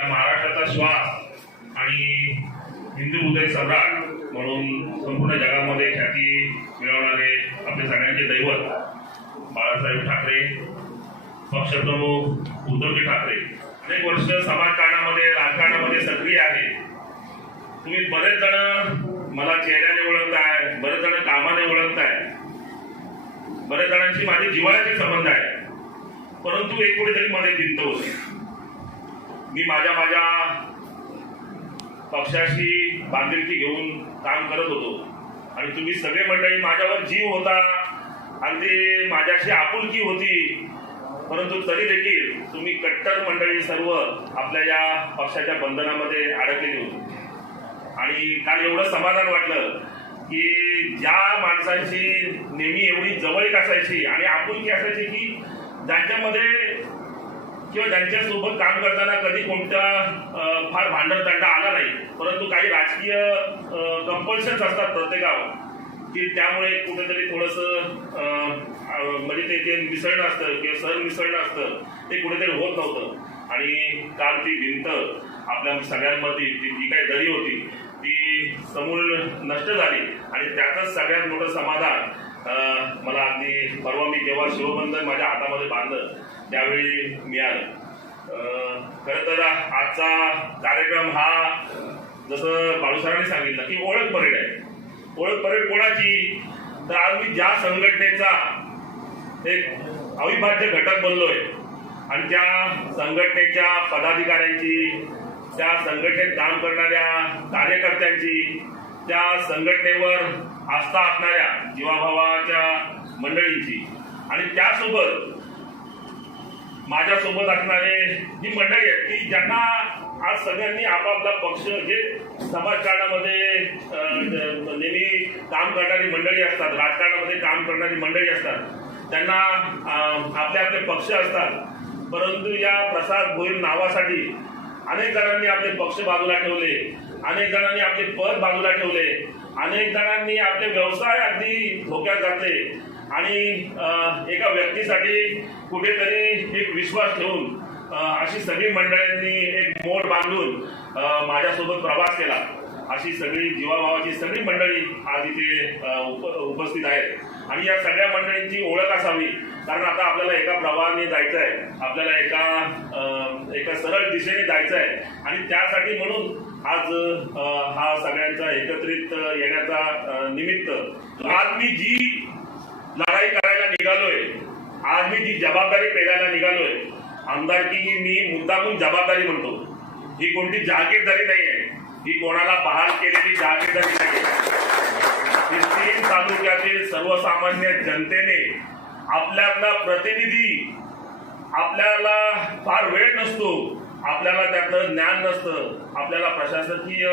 महाराष्ट्राचा श्वास आणि हिंदू हृदय सम्राट म्हणून संपूर्ण जगामध्ये ख्याती मिळवणारे आपले सगळ्यांचे दैवत बाळासाहेब ठाकरे, पक्षप्रमुख उद्धवजी ठाकरे अनेक वर्ष समाजकारणामध्ये राजकारणामध्ये सक्रिय आहे. तुम्ही बरेच जण मला चेहऱ्याने ओळखताय, बरेच जण कामाने ओळखताय, बरेच जणांशी माझे जिव्हाळ्याचे संबंध आहे. परंतु एक कुठेतरी मध्ये भिंत होती. मी माझ्या पक्षाशी बांधिलकी घेऊन काम करत होतो आणि तुम्ही सगळे मंडळी माझ्यावर जीव होता, अगदी माझ्याशी आपुलकी होती. परंतु तरी देखील तुम्ही कट्टर मंडळी सर्व आपल्या या पक्षाच्या बंधनामध्ये अडकलेली होती. आणि काल एवढं समाधान वाटलं की ज्या माणसांची नेहमी एवढी जवळीक असायची आणि आपुलकी असायची की ज्यांच्यामध्ये किंवा ज्यांच्यासोबत काम करताना कधी कोणत्या फार भांडण-तंटा आला नाही, परंतु काही राजकीय कंपल्शन्स असतात प्रत्येकावर की त्यामुळे कुठेतरी थोडंसं म्हणजे ते मिसळणं असतं किंवा सर मिसळणं असतं, ते कुठेतरी होत नव्हतं. आणि काल ती भिंत आपल्या सगळ्यांमध्ये जी काही दरी होती ती समूळ नष्ट झाली. आणि त्यातच सगळ्यात मोठं समाधान मला अगदी परवा मी जेव्हा शिवबंधन माझ्या हातामध्ये बांधलं त्यावेळी मिळालं. खरं तर आजचा कार्यक्रम हा जसं बाळूसरांनी सांगितलं की ओळख परेड आहे. ओळख परेड कोणाची? तर आज मी ज्या संघटनेचा एक अविभाज्य घटक बनलोय आणि त्या संघटनेच्या पदाधिकाऱ्यांची, त्या संघटनेत काम करणाऱ्या कार्यकर्त्यांची, त्या संघटनेवर आस्था असणाऱ्या जीवाभावाच्या मंडळींची आणि त्यासोबत माझ्यासोबत असणारे जी मंडळी आहेत की ज्यांना आज सगळ्यांनी आपापला पक्ष जे समाजकारणामध्ये नेहमी काम करणारी मंडळी असतात, राजकारणामध्ये काम करणारी मंडळी असतात, त्यांना आपले आपले पक्ष असतात. परंतु या प्रसाद भोईर नावासाठी अनेक जणांनी आपले पक्ष बाजूला ठेवले, अनेक जणांनी आपले पद बाजूला ठेवले, अनेक जणांनी आपले व्यवसाय अगदी धोक्यात घातले आणि एका व्यक्तीसाठी कुठेतरी एक विश्वास ठेवून अशी सगळी मंडळींनी एक मोड बांधून माझ्यासोबत प्रवास केला. अशी सगळी जीवाभावाची सगळी मंडळी आज इथे उपस्थित आहेत. आणि या सगळ्या मंडळींची ओळख असावी, कारण आता आपल्याला एका प्रवाहाने जायचं आहे, आपल्याला एका सरळ दिशेने जायचं आहे. आणि त्यासाठी म्हणून आज हा सगळ्यांचा एकत्रित येण्याचा निमित्त. आज मी जी लढाई करायला निघालोय, आज मी जी जबाबदारी पेलायला निघालोय, आमदारकी ही मी मुद्दामून जबाबदारी म्हणतो. ही कोणती जहागीरदारी नाही आहे, ही कोणाला बहाल केलेली जहागीरदारी नाही. ही 3 तालुक्यातील सर्वसामान्य जनतेने आपल्याला प्रतिनिधी, आपल्याला फार वेळ नसतो, आपल्याला त्यातलं ज्ञान नसतं, आपल्याला प्रशासकीय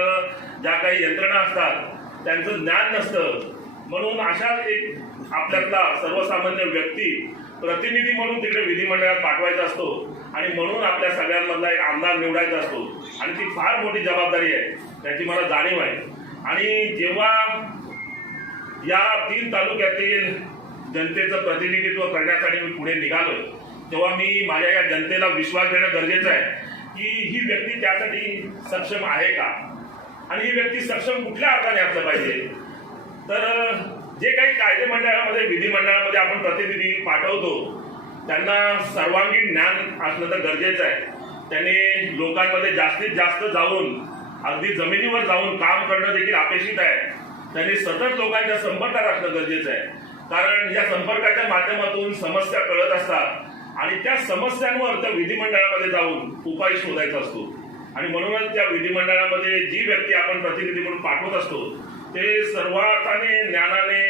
ज्या काही यंत्रणा असतात त्यांचं ज्ञान नसतं. म्हणून अशा एक आपल्यातला सर्वसामान्य व्यक्ती प्रतिनिधी म्हणून तिकडे विधिमंडळात पाठवायचा असतो आणि म्हणून आपल्या सगळ्यांमधला एक आमदार निवडायचा असतो. आणि ती फार मोठी जबाबदारी आहे, त्याची मला जाणीव आहे. आणि जेव्हा या 3 तालुक्यातील जनतेचं प्रतिनिधित्व करण्यासाठी मी पुढे निघालोय, तेव्हा मी माझ्या या जनतेला विश्वास देणं गरजेचं आहे की ही व्यक्ती त्यासाठी सक्षम आहे का, आणि ही व्यक्ती सक्षम कुठल्या अर्थाने असलं पाहिजे. तर जे काही कायदे मंडळामध्ये, विधिमंडळामध्ये आपण प्रतिनिधी पाठवतो त्यांना सर्वांगीण ज्ञान असणं तर गरजेचं आहे. त्यांनी लोकांमध्ये जास्तीत जास्त जाऊन, अगदी जमिनीवर जाऊन काम करणं देखील अपेक्षित आहे. त्यांनी सतत लोकांच्या संपर्कात असणं गरजेचं आहे, कारण या संपर्काच्या माध्यमातून समस्या कळत असतात आणि त्या समस्यांवर त्या विधिमंडळामध्ये जाऊन उपाय शोधायचा असतो. आणि म्हणूनच त्या विधिमंडळामध्ये जी व्यक्ती आपण प्रतिनिधी म्हणून पाठवत असतो ते सर्वार्थाने, ज्ञानाने,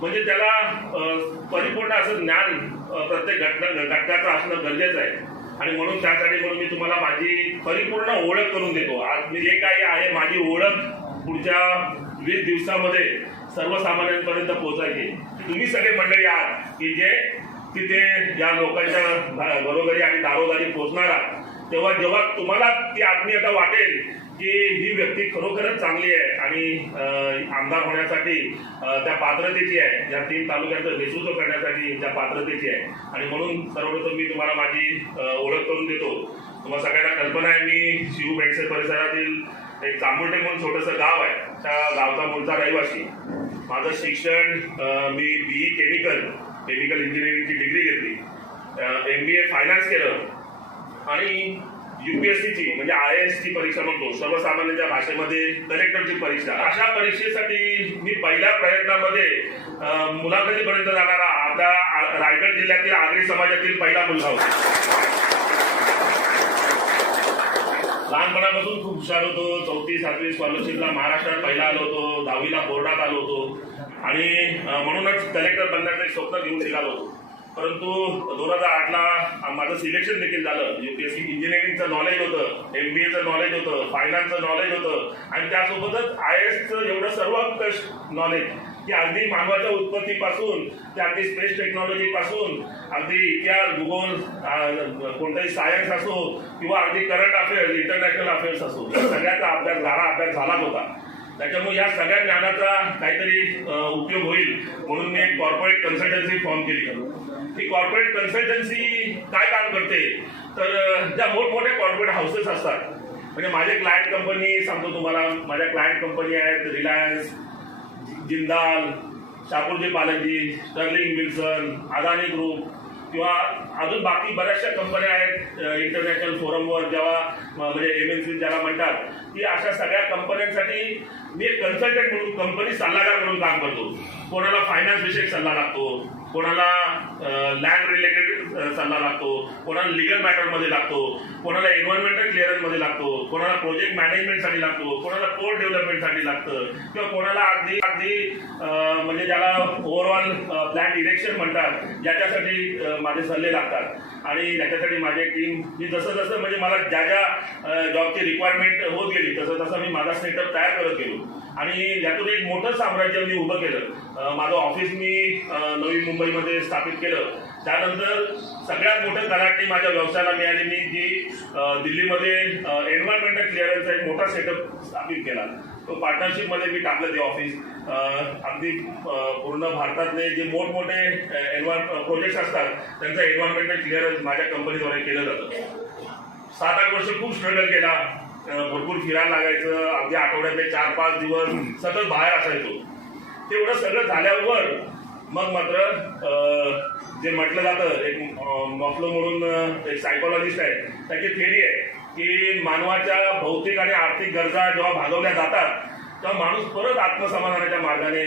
म्हणजे त्याला परिपूर्ण असं ज्ञान प्रत्येक घटकाचं असणं गरजेचं आहे. आणि म्हणून त्यासाठी म्हणून मी तुम्हाला माझी परिपूर्ण ओळख करून देतो. आज मी जे काही आहे माझी ओळख पुढच्या 20 दिवसामध्ये सर्वसामान्यांपर्यंत पोहोचायची. तुम्ही सगळे मंडळी आहात की जे तिथे या लोकांच्या घरोघरी आणि दारोदारी पोहोचणार आहात. तेव्हा जेव्हा तुम्हाला ती आत्मीयता वाटेल की ही व्यक्ती खरोखरच चांगली आहे आणि आमदार होण्यासाठी त्या पात्रतेची आहे, या 3 तालुक्यांचं नेतृत्व करण्यासाठी त्या पात्रतेची आहे. आणि म्हणून सर्वप्रथम मी तुम्हाला माझी ओळख करून देतो. तुम्हाला सगळ्यांना कल्पना आहे, मी शिव मेडसे परिसरातील एक चांबुर्टे म्हणून छोटंसं गाव आहे, त्या गावचा मूळचा रहिवासी. माझं शिक्षण मी BE केमिकल इंजिनिअरिंगची डिग्री घेतली, MBA फायनान्स केलं आणि UPSCची म्हणजे IAS ची परीक्षा म्हणतो, सर्वसामान्यांच्या भाषेमध्ये कलेक्टरची परीक्षा. अशा परीक्षेसाठी मी पहिल्या प्रयत्नामध्ये मुलाखतीपर्यंत जाणारा आपल्या रायगड जिल्ह्यातील आगरी समाजातील पहिला मुलगा होता. लहानपणापासून खूप हुशार होतो. 4थी 7वी स्कॉलरशिपला महाराष्ट्रात पहिला आलो होतो, 10वीला बोर्डात आलो होतो आणि म्हणूनच कलेक्टर बनण्याचं एक स्वप्न घेऊन निघालो होतो. परंतु 2008ला माझं सिलेक्शन देखील झालं. UPSC इंजिनिअरिंगचं नॉलेज होतं, MBAचं नॉलेज होतं, फायनान्सचं नॉलेज होतं आणि त्यासोबतच IASचं एवढं सर्वंकष नॉलेज की अगदी मानवाच्या उत्पत्तीपासून ते अगदी स्पेस टेक्नॉलॉजीपासून अगदी इतिहास, भूगोल, कोणताही सायन्स असो किंवा अगदी करंट अफेअर्स, इंटरनॅशनल अफेअर्स असो, सगळ्याचा अभ्यास झालाच होता. त्याच्यामुळे या सगळ्या ज्ञानाचा काहीतरी उपयोग होईल म्हणून मी एक कॉर्पोरेट कन्सल्टन्सी फॉर्म केली. ही कॉर्पोरेट कन्सल्टन्सी काय काम करते तर ज्या मोठमोठ्या कॉर्पोरेट हाऊसेस असतात, म्हणजे माझे क्लायंट कंपनी सांगतो तुम्हाला, माझ्या क्लायंट कंपनी आहेत Reliance, Jindal, Shapoorji Pallonji, Sterling Wilson, Adani group किंवा अजून बाकी बऱ्याचशा कंपन्या आहेत इंटरनॅशनल फोरमवर, जेव्हा म्हणजे MNC ज्याला म्हणतात, की अशा सगळ्या कंपन्यांसाठी मी एक कन्सल्टंट म्हणून, कंपनी सल्लागार म्हणून काम करतो. कोणाला फायनान्स विषयक सल्ला लागतो, कोणाला लँड रिलेटेड सल्ला लागतो, कोणाला लिगल मॅटरमध्ये लागतो, कोणाला एन्व्हायरमेंटल क्लिअरन्समध्ये लागतो, कोणाला प्रोजेक्ट मॅनेजमेंटसाठी लागतो, कोणाला पोर्ट डेव्हलपमेंटसाठी लागतं किंवा कोणाला अगदी म्हणजे ज्याला ओव्हरऑल प्लॅन इरेक्शन म्हणतात, याच्यासाठी माझे सल्ले लागतात. आणि त्याच्यासाठी माझी टीम, मी जसं म्हणजे मला ज्या जॉबची रिक्वायरमेंट होत गेली तसं मी माझा सेटअप तयार करत गेलो आणि यातून एक मोठं साम्राज्य मी उभं केलं. माझं ऑफिस मी नवी मुंबईमध्ये स्थापित केलं. त्यानंतर सगळ्यात मोठं कराटणी माझ्या व्यवसायाला मिळाली, मी जी दिल्लीमध्ये एन्व्हायरमेंटल क्लिअरन्सचा एक मोठा सेटअप स्थापित केला. तो पार्टनरशिपमध्ये मी टाकलं ते ऑफिस. अगदी पूर्ण भारतातले जे मोठमोठे प्रोजेक्ट्स असतात त्यांचा एन्व्हायरमेंटल क्लिअरन्स माझ्या कंपनीद्वारे केलं जातं. 7-8 वर्ष खूप स्ट्रगल केला, भरपूर फिरायला लागायचं, अगदी आठवड्यातले 4-5 दिवस सतत बाहेर असायचो. तेवढं सगळं झाल्यावर मग मात्र जे म्हटलं जातं, एक मॉफ्लो म्हणून एक सायकोलॉजिस्ट आहे, त्याची थेअरी आहे की मानवाच्या भौतिक आणि आर्थिक गरजा जेव्हा भागवल्या जातात तेव्हा माणूस परत आत्मसमाधानाच्या मार्गाने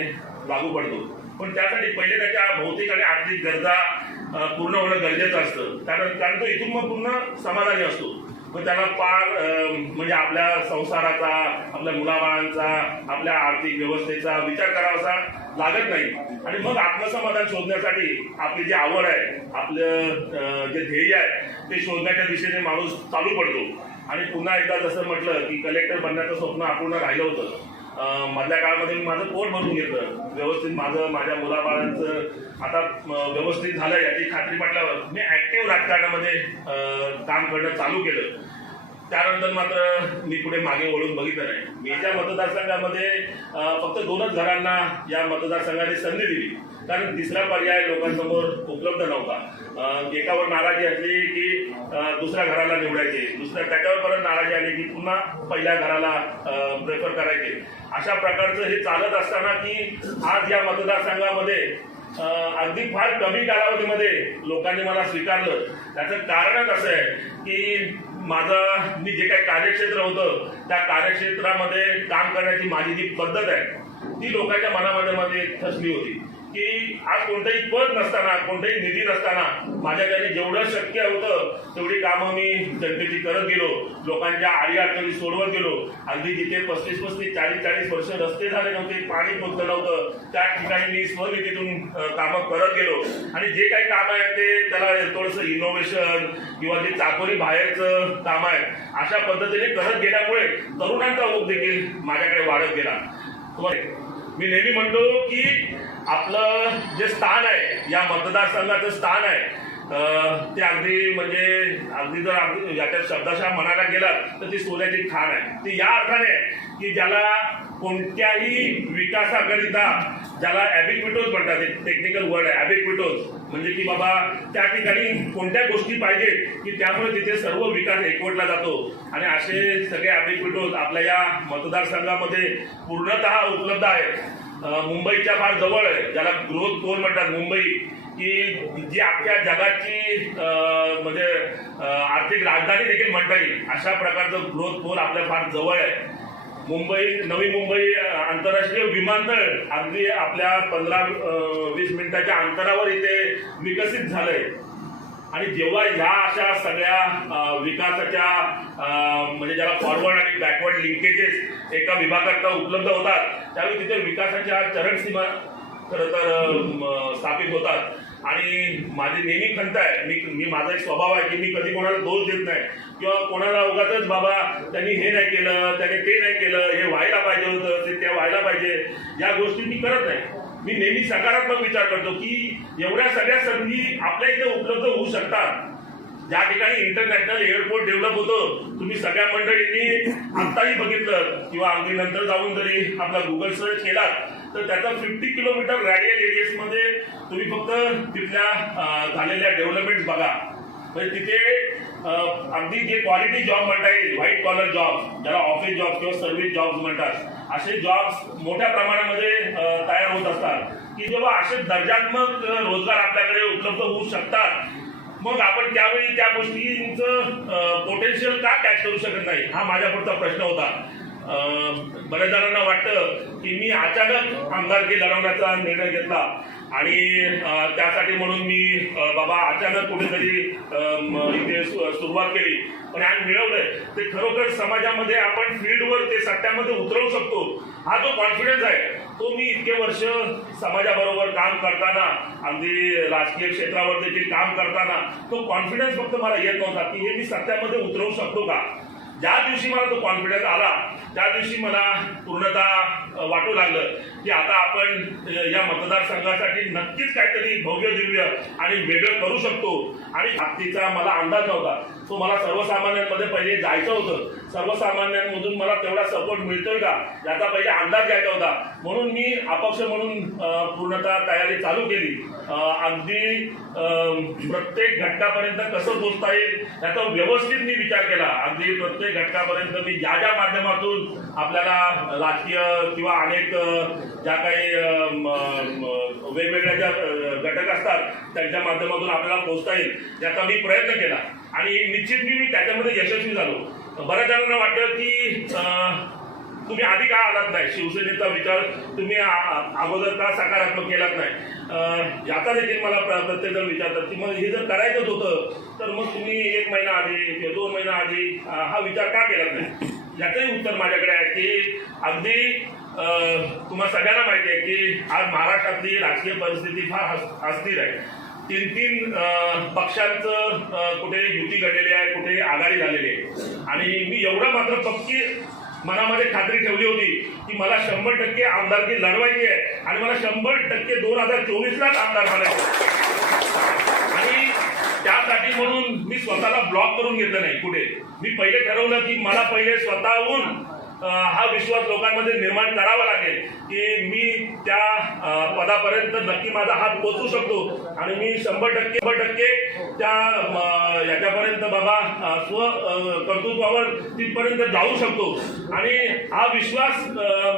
लागू पडतो. पण त्यासाठी पहिले त्याच्या भौतिक आणि आर्थिक गरजा पूर्ण होणं गरजेचं असतं, कारण तो इथून मग पूर्ण समाधानी असतो. मग त्याला पार म्हणजे आपल्या संसाराचा, आपल्या मुलाबाळांचा, आपल्या आर्थिक व्यवस्थेचा विचार करावासा लागत नाही. आणि मग आत्मसमाधान शोधण्यासाठी आपली जी आवड आहे, आपलं जे ध्येय आहे ते शोधण्याच्या दिशेने माणूस चालू पडतो. आणि पुन्हा एकदा जसं म्हटलं की कलेक्टर बनण्याचं स्वप्न अपूर्ण राहिलं होतं. मधल्या काळामध्ये मी माझं पोट भरून घेतलं, व्यवस्थित माझ्या मुलाबाळांचं आता व्यवस्थित झालं याची खात्री पटल्यावर मी ऍक्टिव्ह राजकारणामध्ये काम करणं चालू केलं. त्यानंतर मात्र मी पुढे मागे वळून बघितलं नाही. मी ज्या मतदारसंघामध्ये फक्त 2च घरांना या मतदारसंघाने संधी दिली, कारण तिसरा पर्याय लोकांसमोर उपलब्ध नव्हता. एकावर नाराजी असली की दुसऱ्या घराला निवडायचे, त्याच्यावर परत नाराजी आली की पुन्हा पहिल्या घराला प्रेफर करायचे. अशा प्रकारचं हे चालत असताना की आज या मतदारसंघामध्ये अगदी फार कमी कालावधीमध्ये लोकांनी मला स्वीकारलं. त्याचं कारणच असं आहे की मी जे काही कार्यक्षेत्र होतं त्या कार्यक्षेत्रामध्ये काम करण्याची माझी जी पद्धत आहे ती लोकांच्या मनामध्ये ठसली होती की आज कोणतंही पद नसताना, कोणताही निधी नसताना माझ्याकडे जेवढं शक्य होतं तेवढी कामं मी जनतेची करत गेलो, लोकांच्या अडीअडचणी सोडवत गेलो. अगदी जिथे 35-35, 40-40 वर्ष रस्ते झाले नव्हते, पाणी पोचलं नव्हतं, त्या ठिकाणी मी स्वनिधीतून कामं करत गेलो. आणि जे काही काम आहे ते त्याला थोडंसं इनोव्हेशन किंवा जे चाकोरी बाहेरचं काम आहे अशा पद्धतीने करत गेल्यामुळे तरुणांचा ओघ देखील माझ्याकडे वाढत गेला. मी नेहमी म्हणतो की आपलं जे स्थान आहे, या मतदारसंघाचं स्थान आहे ते अगदी म्हणजे अगदी जर अगदी याच्या शब्दाशा म्हणायला गेलात तर ती सोन्याची खाण आहे. ती या अर्थाने आहे की ज्याला कोणत्याही विकासाकरिता ज्याला ॲबिक्विटोज म्हणतात, एक टेक्निकल वर्ड आहे ॲबिक्विटोज, म्हणजे की बाबा त्या ठिकाणी कोणत्या गोष्टी पाहिजेत की त्यामुळे तिथे सर्व विकास एकवटला जातो. आणि असे सगळे ॲबिक्विटोज आपल्या या मतदारसंघामध्ये पूर्णतः उपलब्ध आहेत. मुंबईच्या फार जवळ आहे, ज्याला ग्रोथ पोल म्हणतात मुंबई, की जी अख्ख्या जगाची म्हणजे आर्थिक राजधानी देखील म्हणता येईल अशा प्रकारचं ग्रोथ पोल आपल्या फार जवळ आहे. नवी मुंबई आंतरराष्ट्रीय विमानतळ अगदी आपल्या 15-20 मिनिटाच्या अंतरावर इथे विकसित झालंय. आणि जेव्हा ह्या अशा सगळ्या विकासाच्या म्हणजे ज्याला फॉरवर्ड आणि बॅकवर्ड लिंकेजेस एका विभागात उपलब्ध होतात त्यावेळी तिथे विकासाच्या चरणसीमा खरं तर स्थापित होतात. आणि माझी नेहमी खंत आहे, मी माझा एक स्वभाव आहे की मी कधी कोणाला दोष देत नाही किंवा कोणाला उगाचच बाबा त्यांनी हे नाही केलं, त्याने ते नाही केलं, हे व्हायला पाहिजे होतं, ते व्हायला पाहिजे, या गोष्टी मी करत नाही. मी नेहमी सकारात्मक विचार करतो की एवढ्या सगळ्या संधी आपल्या इथे उपलब्ध होऊ शकतात. ज्या ठिकाणी इंटरनॅशनल एअरपोर्ट डेव्हलप होतं, तुम्ही सगळ्या मंडळींनी आत्ताही बघितलं किंवा अगदी नंतर जाऊन जरी आपला गुगल सर्च केला तर त्याचा 50 किलोमीटर रॅडियल एरियसमध्ये तुम्ही फक्त तिथल्या झालेल्या डेव्हलपमेंट बघा. म्हणजे तिथे अगदी जे क्वालिटी जॉब म्हणता येईल, व्हाईट कॉलर जॉब, ज्याला ऑफिस जॉब किंवा सर्व्हिस जॉब्स म्हणतात, असे जॉब्स मोठ्या प्रमाणामध्ये तयार होत असतात. की जेव्हा असे दर्जात्मक रोजगार आपल्याकडे उपलब्ध होऊ शकतात मग आपण त्यावेळी त्या गोष्टींचं पोटेन्शियल का कॅच करू शकत नाही, हा माझ्या पुढचा प्रश्न होता. बऱ्याच जणांना वाटतं की मी अचानक आमदारकी लढवण्याचा निर्णय घेतला आणि त्यासाठी म्हणून मी बाबा अचानक कुठेतरी इथे सुरुवात केली, पण आज मिळवलंय ते खरोखर समाजामध्ये आपण फील्डवर ते सत्यामध्ये उतरवू शकतो, हा जो कॉन्फिडन्स आहे तो मी इतके वर्ष समाजाबरोबर काम करताना, अगदी राजकीय क्षेत्रावर देखील काम करताना तो कॉन्फिडन्स फक्त मला येत नव्हता की हे मी सत्यामध्ये उतरवू शकतो का. ज्या दिवशी मला तो कॉन्फिडन्स आला त्या दिवशी मला पूर्णतः वाटू लागलं की आता आपण या मतदारसंघासाठी नक्कीच काहीतरी भव्य दिव्य आणि वेगळं करू शकतो. आणि ताकदीचा मला अंदाज नव्हता, तो मला सर्वसामान्यांमध्ये पहिले जायचं होतं, सर्वसामान्यांमधून मला तेवढा सपोर्ट मिळतोय का याचा पहिले अंदाज घ्यायचा होता. म्हणून मी अपक्ष म्हणून पूर्णतः तयारी चालू केली. अगदी प्रत्येक घटकापर्यंत कसं पोचता येईल याचा व्यवस्थित मी विचार केला. अगदी प्रत्येक घटकापर्यंत मी ज्या माध्यमातून आपल्याला राजकीय किंवा अनेक ज्या काही वेगवेगळ्या ज्या घटक असतात त्यांच्या माध्यमातून आपल्याला पोहोचता येईल याचा मी प्रयत्न केला आणि निश्चित मी त्याच्यामध्ये यशस्वी झालो. बऱ्याच जणांना वाटतं की तुम्ही आधी का आलात नाही, शिवसेनेचा विचार तुम्ही अगोदर का सकारात्मक केलाच नाही, याचा देखील मला प्रत्येक जण विचारतात की मग हे जर करायचंच होतं तर मग तुम्ही 1 महिना आधी किंवा 2 महिना आधी हा विचार का केलाच नाही. याचंही उत्तर माझ्याकडे आहे की अगदी तुम्हाला सगळ्यांना माहिती आहे की आज महाराष्ट्रातली राजकीय परिस्थिती फार अस्थिर आहे. 3 पक्षांचं कुठे युती घडलेली आहे, कुठे आघाडी झालेली आहे. आणि मी एवढं मात्र पक्की मनामध्ये खात्री ठेवली होती की मला 100% आमदारकी लढवायची आहे आणि मला 100% 2024लाच आमदार बनायचं. आणि त्यासाठी म्हणून मी स्वतःला ब्लॉक करून घेतलं नाही कुठे. मी पहिले ठरवलं की मला पहिले स्वतःहून हा विश्वास लोकांमध्ये निर्माण करावा लागेल की मी त्या पदापर्यंत नक्की माझा हात पोचू शकतो आणि मी 100% त्या याच्यापर्यंत बाबा स्व कर्तृत्वावर तिथपर्यंत जाऊ शकतो. आणि हा विश्वास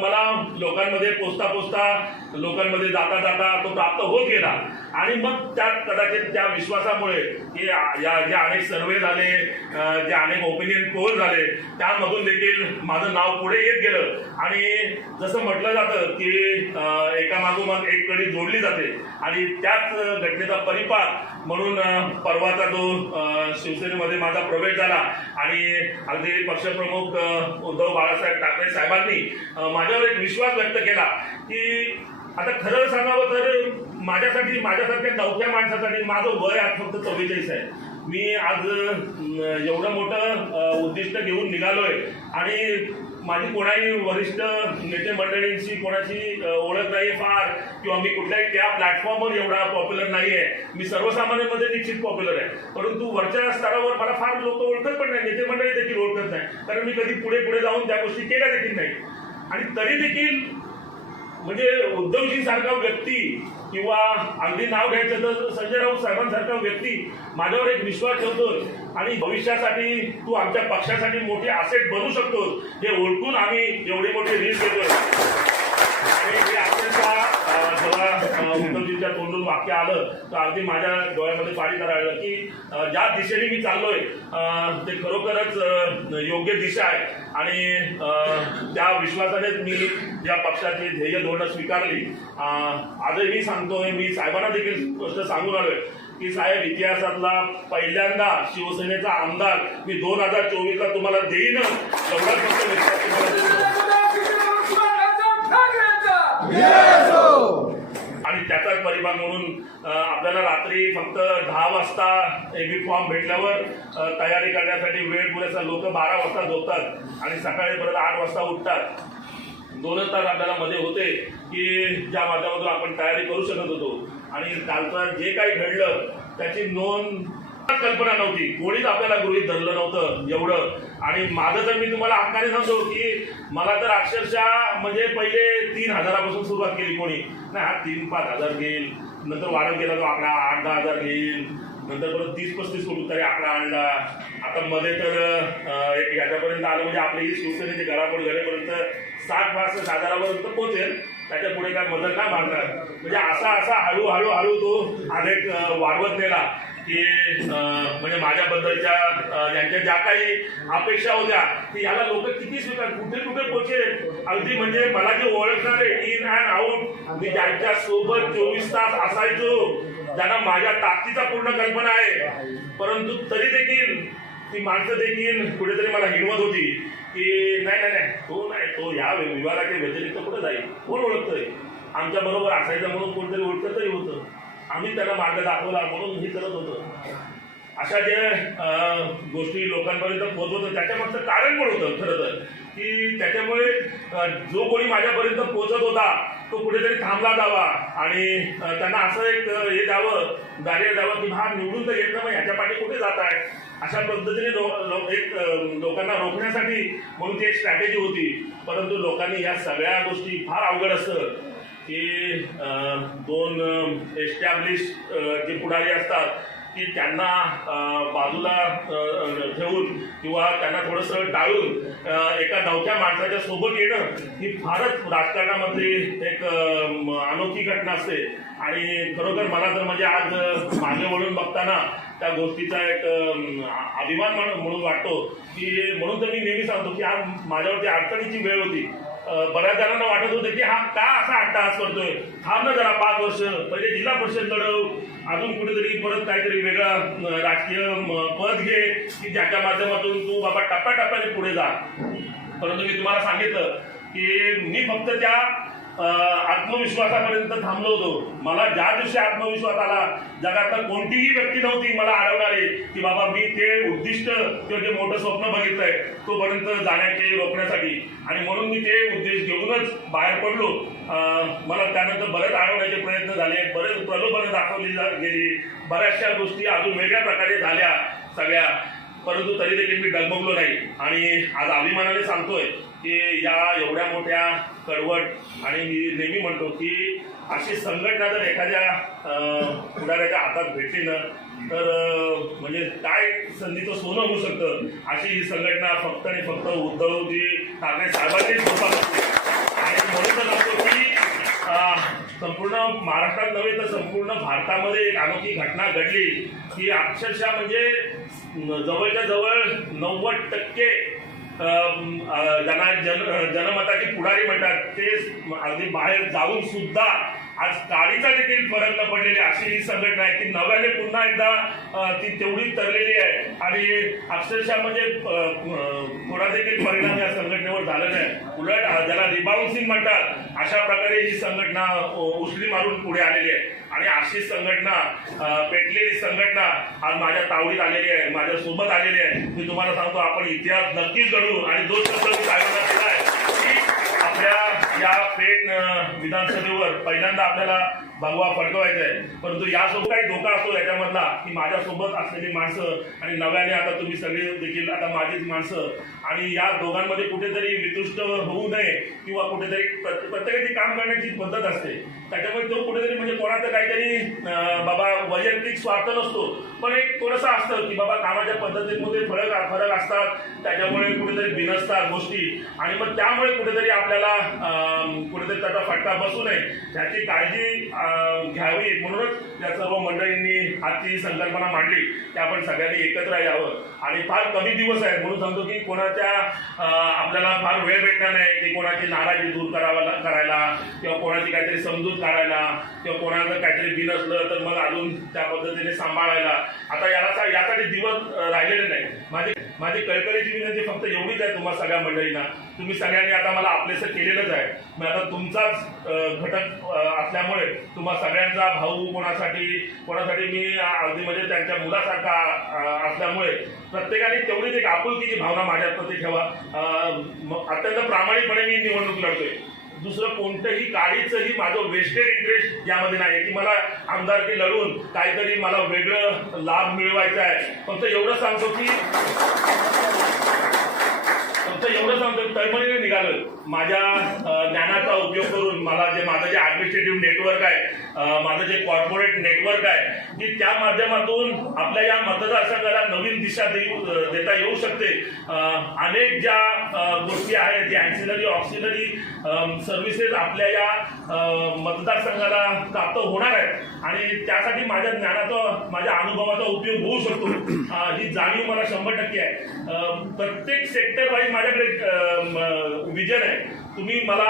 मला लोकांमध्ये पोचता लोकांमध्ये जाता तो प्राप्त होत गेला. आणि मग त्या कदाचित त्या विश्वासामुळे की या जे अनेक सर्वे झाले, जे अनेक ओपिनियन पोल झाले, त्यामधून देखील माझं नाव पुढे येत गेलं. आणि जसं म्हटलं जातं की एका मागोमाग एक कडी जोडली जाते आणि त्याच घटनेचा परिपाक म्हणून परवाचा जो शिवसेनेमध्ये माझा प्रवेश झाला आणि अगदी पक्षप्रमुख उद्धव बाळासाहेब ठाकरे साहेबांनी माझ्यावर एक विश्वास व्यक्त केला की आता खरं सांगावं तर माझ्यासारख्या नवख्या माणसासाठी माझं वय आज फक्त 44 आहे. मी आज एवढं मोठं उद्दिष्ट घेऊन निघालोय आणि माझी कोणाही वरिष्ठ नेते मंडळींची कोणाची ओळख नाही फार, किंवा मी कुठल्याही त्या प्लॅटफॉर्मवर एवढा पॉप्युलर नाहीये. मी सर्वसामान्यांमध्ये निश्चित पॉप्युलर आहे, परंतु वरच्या स्तरावर मला फार लोक ओळखत पण नाही, नेते मंडळी देखील ओळखत नाही, कारण मी कधी पुढे पुढे जाऊन त्या गोष्टी केल्या देखील नाही. आणि तरी देखील म्हणजे उद्धवजी सारखा व्यक्ती किंवा अगदी नाव घ्यायचं तर संजय राऊत साहेबांसारखा व्यक्ती माझ्यावर एक विश्वास ठेवतोय आणि भविष्यासाठी तू आमच्या पक्षासाठी मोठी असेट बनू शकतो हे ओळखून आम्ही एवढे मोठे रिस्क घेतोय. आणि हे अक्षरशः जेव्हा उद्धवजींच्या तोंडून वाक्य आलं तर अगदी माझ्या डोळ्यामध्ये पाणी करायला की ज्या दिशेने मी चाललोय ते खरोखरच योग्य दिशा आहे. आणि त्या विश्वासानेच मी या पक्षाची ध्येय धोरणं स्वीकारली. आजही मी सांगतोय, मी साहेबांना देखील स्पष्ट सांगून आलोय की साहेब, इतिहासातला पहिल्यांदा शिवसेनेचा आमदार मी 2024ला तुम्हाला देईन, एवढाच फक्त विश्वास तुम्हाला देतो. आणि त्याचाच परिभाग म्हणून आपल्याला रात्री फक्त 10 वाजता एबी फॉर्म भेटल्यावर तयारी करण्यासाठी वेळ पुरेसा. लोक 12 वाजता झोपतात आणि सकाळी परत 8 वाजता उठतात. 2 तास आपल्याला मध्ये होते की ज्या माध्यमातून आपण तयारी करू शकत होतो. आणि कालचं जे काही घडलं त्याची नोंद कल्पना नव्हती, कोणीच आपल्याला गृहीत धरलं नव्हतं एवढं. आणि माझं तर मी तुम्हाला हक्काने सांगतो की मला तर अक्षरशः म्हणजे पहिले 3,000पासून सुरुवात केली कोणी नाही, हा 3-5 हजार घेईल, नंतर वाढत गेला तो आकडा 8-10 हजार घेईल, नंतर परत 30-35 कोटी तरी आकडा आणला. आता मध्ये तर एक ह्याच्यापर्यंत आलं म्हणजे आपली ही शिवसेनेची घडामोड घडेपर्यंत 60-65 हजारापर्यंत पोहोचेल. त्याच्या पुढे काय मदत काय मागणार. म्हणजे असा हळूहळू तो अनेक वाढवत नेला की म्हणजे माझ्याबद्दलच्या यांच्या ज्या काही अपेक्षा होत्या की याला लोक किती स्वीकार कुठे कुठे पोहोचेल. अगदी म्हणजे मला जे ओळखणारे इन अँड आउट, मी ज्यांच्या सोबत 24 तास असायचो, ज्यांना माझ्या ताकदीचा पूर्ण कल्पना आहे, परंतु तरी देखील ती माणसं देखील कुठेतरी मला हिणवत होती की नाही तो या विभागाच्या व्यतिरिक्त कुठे जाईल, कोण ओळखतोय, आमच्या बरोबर असायचं म्हणून कोणतरी ओळखत तरी होतं, आम्ही त्यांना मार्ग दाखवला म्हणून हे करत होतं. अशा ज्या गोष्टी लोकांपर्यंत पोहोचवतं त्याच्यामागचं कारण पण होतं खरं तर की त्याच्यामुळे जो कोणी माझ्यापर्यंत पोहोचत होता तो कुठेतरी थांबला जावा आणि त्यांना असं एक हे द्यावं, दारिद्र्य द्यावं की हा निवडून तर येत ना, मग ह्याच्या पाठी कुठे जात आहे, अशा पद्धतीने एक लोकांना रोखण्यासाठी म्हणून ती एक स्ट्रॅटेजी होती. परंतु लोकांनी या सगळ्या गोष्टी फार अवघड असतं की 2 एस्टॅब्लिश जे पुढारी असतात की त्यांना बाजूला ठेवून किंवा त्यांना थोडंसं टाळून एका नवख्या माणसाच्या सोबत येणं ही फारच राजकारणामध्ये एक अनोखी घटना असते. आणि खरोखर मला तर म्हणजे आज मागे वळून बघताना त्या गोष्टीचा एक अभिमान म्हणून वाटतो की म्हणून तर मी नेहमी सांगतो की आज माझ्यावरती अडचणीची वेळ होती. बऱ्याच जणांना वाटत होतं की हा का असा अट्टहास करतोय, थांब ना जरा 5 वर्ष पहिले जिल्हा परिषद लढव, अजून कुठेतरी परत काहीतरी वेगळं राजकीय पद घे की ज्याच्या माध्यमातून तू बाबा टप्प्याटप्प्याने पुढे जा. परंतु मी तुम्हाला सांगितलं की मी फक्त त्या आत्मविश्वासापर्यंत थांबलो होतो. मला ज्या दिवशी आत्मविश्वास आला, जगात कोणतीही व्यक्ती नव्हती मला अडवणारी की बाबा मी ते उद्दिष्ट किंवा जे मोठं स्वप्न बघितलंय तोपर्यंत जाण्याचे रोखण्यासाठी, आणि म्हणून मी ते उद्देश घेऊनच बाहेर पडलो. मला त्यानंतर बरेच अडवण्याचे प्रयत्न झाले, बरेच प्रलोभनं दाखवली गेली, बऱ्याचशा गोष्टी अजून वेगळ्या प्रकारे झाल्या सगळ्या, परंतु तरी देखील मी डगमगलो नाही. आणि आज अभिमानाने सांगतोय की या एवढ्या मोठ्या कडवट, आणि मी नेहमी म्हणतो की अशी संघटना जर एखाद्या पुढाऱ्याच्या हातात भेटली ना तर म्हणजे काय संधीचं सोनं होऊ शकतं. अशी ही संघटना फक्त आणि फक्त उद्धवजी ठाकरे साहेबांनीच होता. आणि म्हणून तर सांगतो की संपूर्ण महाराष्ट्रात नव्हे तर संपूर्ण भारतामध्ये एक अनोखी घटना घडली की अक्षरशः म्हणजे जवळच्या जवळ 90% ज्यांना जनमताची पुढारी म्हणतात ते अगदी बाहेर जाऊन सुद्धा आज काळीचा देखील फरक न पडलेली अशी ही संघटना आहे की नव्याने पुन्हा एकदा ती तेवढीच तरलेली आहे. आणि अक्षरशः म्हणजे थोडा देखील परिणाम या संघटनेवर झाला झालं नाही. उलट ज्याला रिबाउन्सिंग म्हणतात अशा प्रकारे ही संघटना उचली मारून पुढे आलेली आहे आणि अशी संघटना पेटलेली संघटना आज माझ्या तावडीत आलेली आहे, माझ्या सोबत आलेली आहे. मी तुम्हाला सांगतो आपण इतिहास नक्कीच घडू आणि जो शब्द मी साहेबांना केला आहे की आपल्या या पेठ विधानसभेवर पहिल्यांदा आपल्याला भगवा फडकवायचा आहे. परंतु यासोबत काही धोका असतो याच्यामधला की माझ्यासोबत असलेली माणसं आणि नव्याने आता तुम्ही सगळे देखील आता माझीच माणसं आणि या दोघांमध्ये कुठेतरी वितुष्ट होऊ नये किंवा कुठेतरी प्रत्येकाची काम करण्याची पद्धत असते. त्याच्यामुळे तो कुठेतरी म्हणजे कोणाचं काहीतरी बाबा वैयक्तिक स्वार्थ नसतो, पण एक थोडंसं असतं की बाबा कामाच्या पद्धतीमध्ये फरक असतात, त्याच्यामुळे कुठेतरी बिनसतात गोष्टी आणि मग त्यामुळे कुठेतरी आपल्याला कुठेतरी त्याचा फटका बसू नये याची काळजी घ्यावी. म्हणूनच या सर्व मंडळींनी आजची संकल्पना मांडली की आपण सगळ्यांनी एकत्र यावं आणि फार कमी दिवस आहेत म्हणून सांगतो की कोणाच्या आपल्याला फार वेळ भेटणार नाही की कोणाची नाराजी दूर करायला किंवा कोणाची काहीतरी समजूत काढायला किंवा कोणाचं काहीतरी बिन असलं तर मग अजून त्या पद्धतीने सांभाळायला. आता यासाठी दिवस राहिलेले नाही. माझी कळकळीची विनंती फक्त एवढीच आहे तुम्हा सगळ्या मंडळींना, तुम्ही सगळ्यांनी आता मला आपलेसं केलेलंच आहे. मग आता तुमचाच घटक असल्यामुळे तुम्हा सगळ्यांचा भाऊ कोणासाठी मी अगदी म्हणजे त्यांच्या मुलासारखा असल्यामुळे प्रत्येकाने तेवढीच एक आपुलकीची भावना माझ्या प्रती ठेवा. अत्यंत प्रामाणिकपणे मी निवडणूक लढतोय. दुसरं कोणतंही काळीचंही माझं वेस्टेड इंटरेस्ट यामध्ये नाही की मला आमदारकी लढून काहीतरी मला वेगळं लाभ मिळवायचा आहे. फक्त एवढं सांगतो तळमळीने निघालं माझ्या ज्ञानाचा उपयोग करून माझं जे ऍडमिनिस्ट्रेटिव्ह नेटवर्क आहे, माझं जे कॉर्पोरेट नेटवर्क आहे की त्या माध्यमातून आपल्या या मतदारसंघाला नवीन दिशा देता येऊ शकते. अनेक ज्या गोष्टी आहेत ज्या ऑक्सिलरी सर्व्हिसेस आपल्या या मतदारसंघाला प्राप्त होणार आहेत आणि त्यासाठी माझ्या ज्ञानाचा माझ्या अनुभवाचा उपयोग होऊ शकतो ही जाणीव मला 100% आहे. प्रत्येक सेक्टर वाईज माझ्याकडे विजन आहे. तुम्ही मला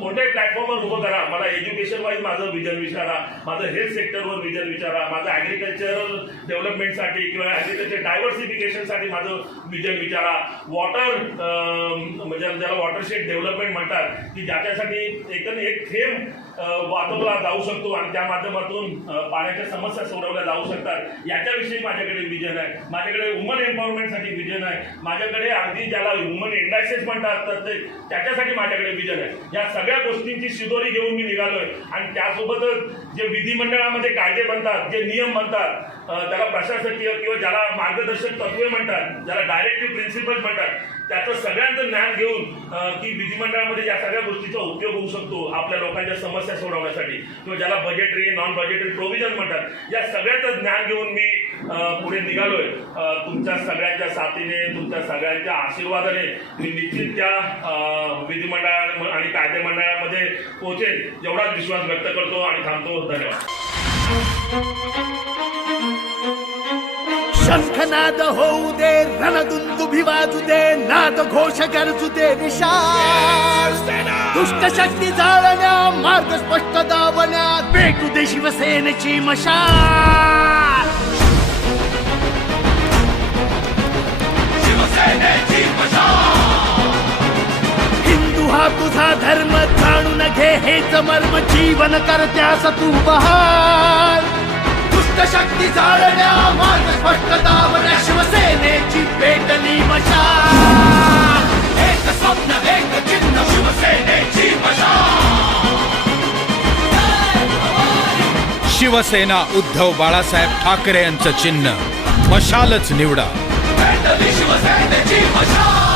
कोणत्याही प्लॅटफॉर्मवर उभं करा, मला एज्युकेशन वाईज माझं विजन विचारा, माझं हेल्थ सेक्टरवर विजन विचारा, माझं ॲग्रिकल्चरल डेव्हलपमेंटसाठी किंवा ॲग्रिकल्चर डायव्हर्सिफिकेशनसाठी माझं विजन विचारा. वॉटर म्हणजे ज्याला वॉटरशेड डेव्हलपमेंट म्हणतात की ज्याच्यासाठी एक थेंब वाचवला जाऊ शकतो आणि त्या माध्यमातून पाण्याच्या समस्या सोडवल्या जाऊ शकतात याच्याविषयी माझ्याकडे विजन आहे. माझ्याकडे वुमन एम्पॉवरमेंटसाठी विजन आहे. माझ्याकडे अगदी ज्याला वुमन इंडायसेस म्हणतात तर त्याच्यासाठी माझ्याकडे विजन आहे. या सगळ्या गोष्टींची शिदोरी घेऊन मी निघालोय आणि त्यासोबतच जे विधिमंडळामध्ये कायदे बनतात, जे नियम बनतात, त्याला प्रशासकीय किंवा ज्याला मार्गदर्शक तत्वे म्हणतात, ज्याला डायरेक्टिव्ह प्रिन्सिपल म्हणतात, त्याचं सगळ्यांचं ज्ञान घेऊन की विधिमंडळामध्ये या सगळ्या गोष्टीचा उपयोग होऊ शकतो आपल्या लोकांच्या समस्या सोडवण्यासाठी किंवा ज्याला बजेटरी नॉन बजेटरी प्रोव्हिजन म्हणतात, या सगळ्याचं ज्ञान घेऊन मी पुढे निघालोय. तुमच्या सगळ्यांच्या साथीने, तुमच्या सगळ्यांच्या आशीर्वादाने मी निश्चित त्या विधिमंडळ आणि कायदे मंडळामध्ये पोहोचेल एवढाच विश्वास व्यक्त करतो आणि थांबतो. धन्यवाद. शंखनाद होऊ दे, रणदुंदुभी वाजू दे, नाद घोष गरजू दे विशाल. दुष्ट शक्ती जाळण्या, मार्ग स्पष्ट दावण्यात पेटू दे शिवसेनेची मशाल. शिवसेनेची मशाल. हिंदू हा तुझा धर्म, जाणून घे हेच मर्म, जीवन करत्यास तू बहाल. शक्ती जाळण्या, मार्ग स्पष्ट दावण्या, शिवसेनेची पेटली मशाल. एक स्वप्न एक चिन्ह, शिवसेनेची मशाल. शिवसेना उद्धव बाळासाहेब ठाकरे यांचं चिन्ह मशालच निवडा. पेटली शिवसेनेची मशाल.